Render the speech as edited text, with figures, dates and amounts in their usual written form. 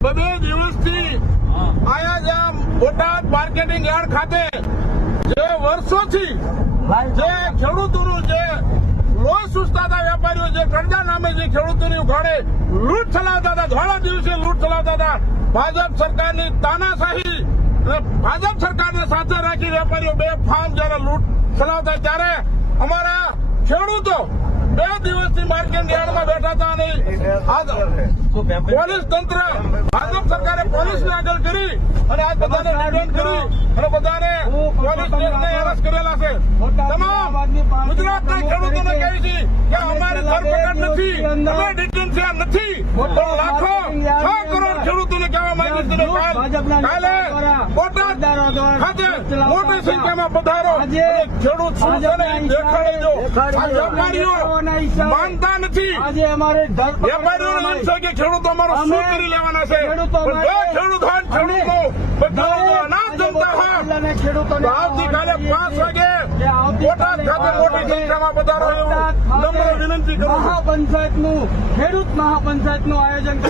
બે દિવસથી આયા જ્યાં બોટાદ માર્કેટિંગ યાર્ડ ખાતે જે વર્ષોથી જે ખેડૂતોનું જે લોહી ચૂસતા હતા વેપારીઓ જે કરજા નામે જે ખેડૂતોની ઉઘાડે લૂંટ ચલાવતા હતા, ધોળા દિવસે લૂંટ ચલાવતા હતા, ભાજપ સરકારની તાનાશાહી ભાજપ સરકારને સાથે રાખી વેપારીઓ બે ફાર્મ જયારે લૂંટ ચલાવતા ત્યારે અમારા ખેડૂતો બે દિવસથી માર્કેટ યાર્ડમાં બેઠા હતા અને પોલીસ તંત્ર ભાજપ સરકારે પોલીસને આગળ કરી અને આ બધાને રિટર્ન કરી અને બધાને પોલીસ સ્ટેશને એરેસ્ટ કરેલા છે. તમામ ગુજરાતના ખેડૂતોને કહે છે કે અમારી ધરપકડ નથી, અમે ડિટેન્શન નથી, પણ લાખો 6 કરોડ ખેડૂતોને કહેવા માંગીશ કે કાલે બોટાદ ખાતે મોટી સંખ્યામાં પધારો ખેડૂત શું છે ને દેખાડજો. આ વેપારીઓ માનતા નથી, વેપારીઓને એમ છે કે ખેડૂતો અમારો શું કરી લેવાના છે, પણ જો ખેડૂત હોય ખેડૂતનો બધાનો અનાજ જમતા હોય તો આવતીકાલે 5 વાગે બોટાદ ખાતે મોટી સંખ્યામાં પધારો એવું નમ્ર વિનંતી કરું. મહાપંચાયતનું ખેડૂત મહાપંચાયતનું આયોજન